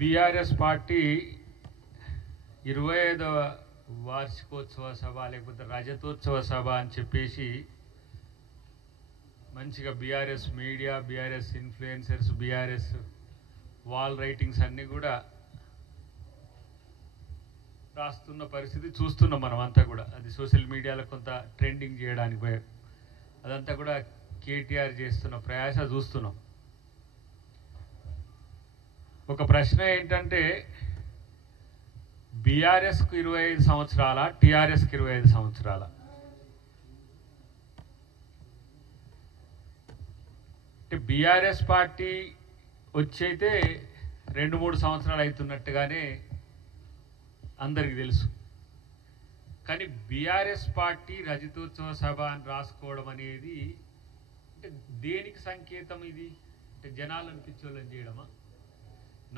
BRS party 25వ వార్షికోత్సవ సభ లేకపోతే రజతోత్సవ సభ అని చెప్పేసి మంచిగా BRS media, BRS influencers, BRS wall writings అన్నీ కూడా రాస్తున్న పరిస్థితి చూస్తున్నాం మనం అంతా కూడా. అది సోషల్ మీడియాలో కొంత ట్రెండింగ్ చేయడానికి అదంతా కూడా కేటీఆర్ చేస్తున్న ప్రయాస చూస్తున్నాం. ఒక ప్రశ్న ఏంటంటే, బీఆర్ఎస్కు 25 సంవత్సరాల, టీఆర్ఎస్కి 25 సంవత్సరాల? అంటే బీఆర్ఎస్ పార్టీ వచ్చైతే 2-3 సంవత్సరాలు అవుతున్నట్టుగానే అందరికీ తెలుసు. కానీ బీఆర్ఎస్ పార్టీ రజతోత్సవ సభ అని రాసుకోవడం అనేది అంటే దేనికి సంకేతం? ఇది అంటే జనాలను పిచ్చోళ్ళని చేయడమా?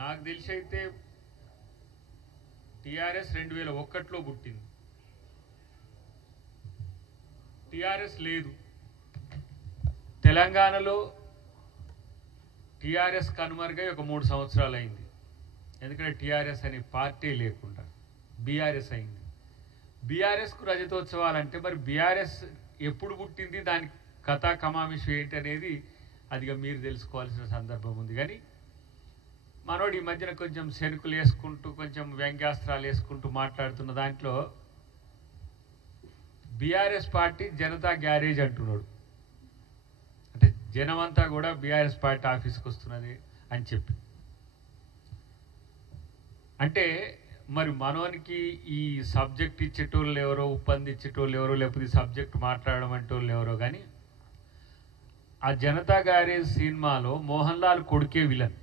నాకు తెలిసి అయితే టీఆర్ఎస్ 2001లో పుట్టింది. టీఆర్ఎస్ లేదు తెలంగాణలో. టీఆర్ఎస్ కనుమరుగై ఒక 3 సంవత్సరాలు అయింది. ఎందుకంటే టీఆర్ఎస్ అనే పార్టీ లేకుండా బీఆర్ఎస్ అయింది. బీఆర్ఎస్కు రజతోత్సవాలంటే మరి బీఆర్ఎస్ ఎప్పుడు పుట్టింది, దాని కథా కమామిషం ఏంటి అనేది అదిగా మీరు తెలుసుకోవాల్సిన సందర్భం ఉంది. కానీ మనోడు ఈ మధ్యన కొంచెం శనుకులు వేసుకుంటూ, కొంచెం వ్యంగ్యాస్త్రాలు వేసుకుంటూ మాట్లాడుతున్న దాంట్లో బీఆర్ఎస్ పార్టీ జనతా గ్యారేజ్ అంటున్నాడు. అంటే జనమంతా కూడా బీఆర్ఎస్ పార్టీ ఆఫీస్కి వస్తున్నది అని చెప్పి. అంటే మరి మనోనికి ఈ సబ్జెక్ట్ ఇచ్చేటోళ్ళు ఎవరో, ఉప్పందించేటోళ్ళు ఎవరో, లేకపోతే ఈ సబ్జెక్ట్ మాట్లాడడం అంటోళ్ళు ఎవరో, కానీ ఆ జనతా గ్యారేజ్ సినిమాలో మోహన్ లాల్ కొడుకే విలన్.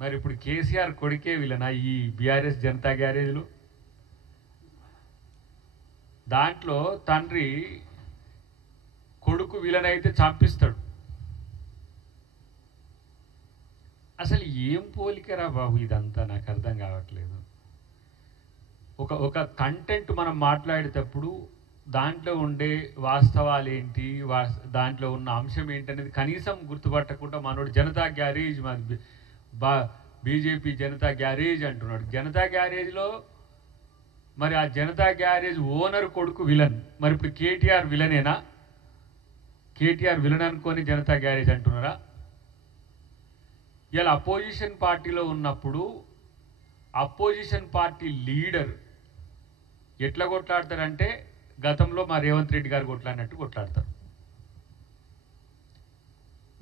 మరి ఇప్పుడు కేసీఆర్ కొడుకే విలనా ఈ బీఆర్ఎస్ జనతా గ్యారేజ్లో? దాంట్లో తండ్రి కొడుకు విలన్ అయితే చంపిస్తాడు. అసలు ఏం పోలికరా బాబు ఇదంతా? నాకు అర్థం కావట్లేదు. ఒక కంటెంట్ మనం మాట్లాడేటప్పుడు దాంట్లో ఉండే వాస్తవాలు ఏంటి, దాంట్లో ఉన్న అంశం ఏంటనేది కనీసం గుర్తుపట్టకుండా మనోడు జనతా గ్యారేజ్, మాది బీజేపీ జనతా గ్యారేజ్ అంటున్నాడు. జనతా గ్యారేజ్లో మరి ఆ జనతా గ్యారేజ్ ఓనర్ కొడుకు విలన్. మరి ఇప్పుడు కేటీఆర్ విలనేనా? కేటీఆర్ విలన్ అనుకొని జనతా గ్యారేజ్ అంటున్నారా? ఇలా అపోజిషన్ పార్టీలో ఉన్నప్పుడు అపోజిషన్ పార్టీ లీడర్ ఎట్లా కొట్లాడతారంటే గతంలో మా రేవంత్ రెడ్డి గారు కొట్లాడినట్టు కొట్లాడతారు.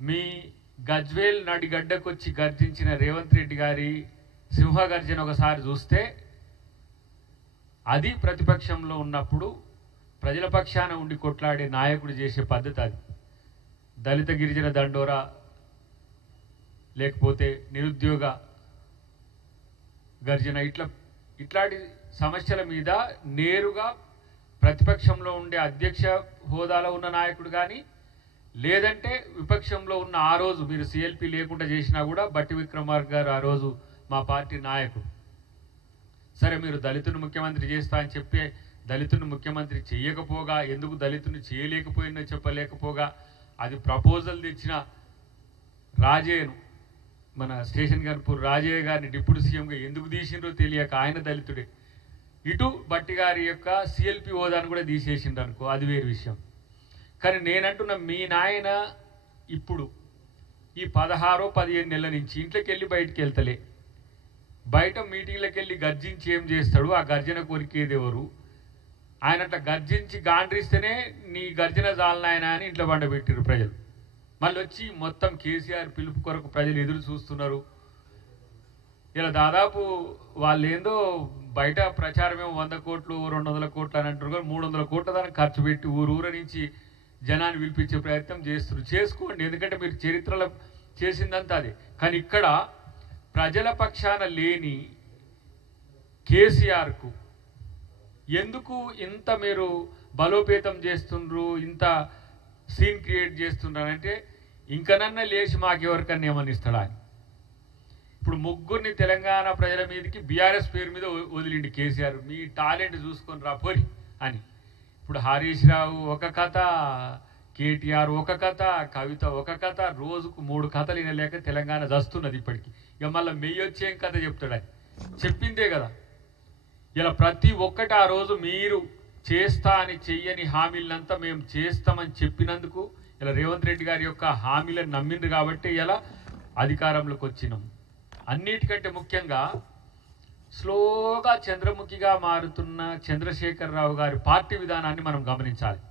మీ గజ్వేల్ నడిగడ్డకు వచ్చి గర్జించిన రేవంత్ రెడ్డి గారి సింహగర్జన ఒకసారి చూస్తే అది ప్రతిపక్షంలో ఉన్నప్పుడు ప్రజల పక్షాన ఉండి కొట్లాడే నాయకుడు చేసే పద్ధతి అది. దళిత గిరిజన దండోరా, లేకపోతే నిరుద్యోగ గర్జన, ఇట్లాంటి సమస్యల మీద నేరుగా ప్రతిపక్షంలో ఉండే అధ్యక్ష హోదాలో ఉన్న నాయకుడు కానీ, లేదంటే విపక్షంలో ఉన్న ఆ రోజు మీరు సిఎల్పి లేకుండా చేసినా కూడా బట్టి విక్రమార్క గారు ఆ రోజు మా పార్టీ నాయకుడు. సరే మీరు దళితుని ముఖ్యమంత్రి చేస్తా అని చెప్పి దళితుని ముఖ్యమంత్రి చేయకపోగా, ఎందుకు దళితుని చేయలేకపోయినా చెప్పలేకపోగా, అది ప్రపోజల్ తెచ్చిన రాజయ్యను, మన స్టేషన్ గన్పూర్ రాజయ్య గారిని డిప్యూటీ సీఎంగా ఎందుకు తీసిండ్రో తెలియక ఆయన దళితుడే. ఇటు బట్టి గారి యొక్క సిఎల్పి హోదాను కూడా తీసేసిండు అనుకో, అది వేరు విషయం. కానీ నేనంటున్న మీ నాయన ఇప్పుడు ఈ 16-15 నెలల నుంచి ఇంట్లోకి వెళ్ళి బయటికి వెళ్తలే, బయట మీటింగ్లకు వెళ్ళి గర్జించి ఏం చేస్తాడు? ఆ గర్జన కొరికేది ఎవరు? ఆయన అట్లా గర్జించి గాండ్రిస్తేనే నీ గర్జన జాలనాయన అని ఇంట్లో బండబెట్టిరు ప్రజలు. మళ్ళీ వచ్చి మొత్తం కేసీఆర్ పిలుపు కొరకు ప్రజలు ఎదురు చూస్తున్నారు. ఇలా దాదాపు వాళ్ళు ఏందో బయట ప్రచారమేమో 100 కోట్లు 200 కోట్లు అని అంటారు, కానీ 300 కోట్ల దాకా ఖర్చు పెట్టి ఊరూర నుంచి జనాన్ని పిలిపించే ప్రయత్నం చేస్తున్నారు. చేసుకోండి, ఎందుకంటే మీరు చరిత్రలో చేసిందంతా అదే. కానీ ఇక్కడ ప్రజల పక్షాన లేని కేసీఆర్కు ఎందుకు ఇంత మీరు బలోపేతం చేస్తుండ్రు, ఇంత సీన్ క్రియేట్ చేస్తున్నారంటే ఇంకనన్నా లేచి మాకెవరికన్నా ఏమని ఇస్తాడా అని. ఇప్పుడు ముగ్గురిని తెలంగాణ ప్రజల మీదకి బీఆర్ఎస్ పేరు మీద వదిలిండి కేసీఆర్, మీ టాలెంట్ చూసుకొని రాపోరి అని. ఇప్పుడు హరీష్ రావు ఒక కథ, కేటీఆర్ ఒక కథ, కవిత ఒక కథ, రోజుకు 3 కథలు వినలేక తెలంగాణ జస్తున్నది ఇప్పటికి. ఇక మళ్ళీ మెయ్యొచ్చేం కథ చెప్తాడు. చెప్పిందే కదా. ఇలా ప్రతి ఒక్కటి ఆ రోజు మీరు చేస్తా అని చెయ్యని హామీలంతా మేము చేస్తామని చెప్పినందుకు ఇలా రేవంత్ రెడ్డి గారి యొక్క హామీలను నమ్మింది కాబట్టి ఇలా అధికారంలోకి వచ్చినాం. అన్నిటికంటే ముఖ్యంగా స్లోగా చంద్రముఖిగా మారుతున్న చంద్రశేఖరరావు గారి పార్టీ విధానాన్ని మనం గమనించాలి.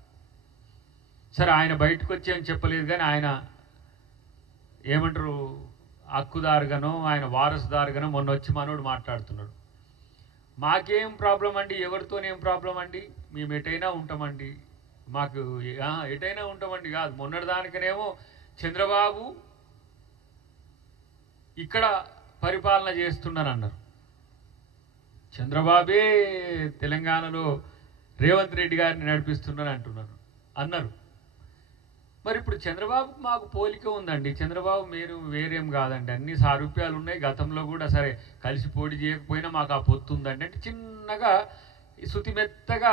సరే, ఆయన బయటకు వచ్చి అని చెప్పలేదు, కానీ ఆయన ఏమంటారు హక్కుదారుగానో ఆయన వారసుదారుగానో మొన్న వచ్చి మనోడు మాట్లాడుతున్నాడు. మాకేం ప్రాబ్లం అండి, ఎవరితోనేం ప్రాబ్లం అండి, మేము ఎటైనా ఉంటామండి, మాకు ఎటైనా ఉంటామండి కాదు. మొన్నటిదానికనేమో చంద్రబాబు ఇక్కడ పరిపాలన చేస్తున్నాను అన్నారు. చంద్రబాబే తెలంగాణలో రేవంత్ రెడ్డి గారిని నడిపిస్తున్నాను అన్నారు. మరి ఇప్పుడు చంద్రబాబుకు మాకు పోలిక ఉందండి. చంద్రబాబు మీరు వేరేం కాదండి, అన్ని సారూప్యాలు ఉన్నాయి. గతంలో కూడా సరే కలిసి పోటీ చేయకపోయినా మాకు ఆ పొత్తు ఉందండి అంటే చిన్నగా శుతిమెత్తగా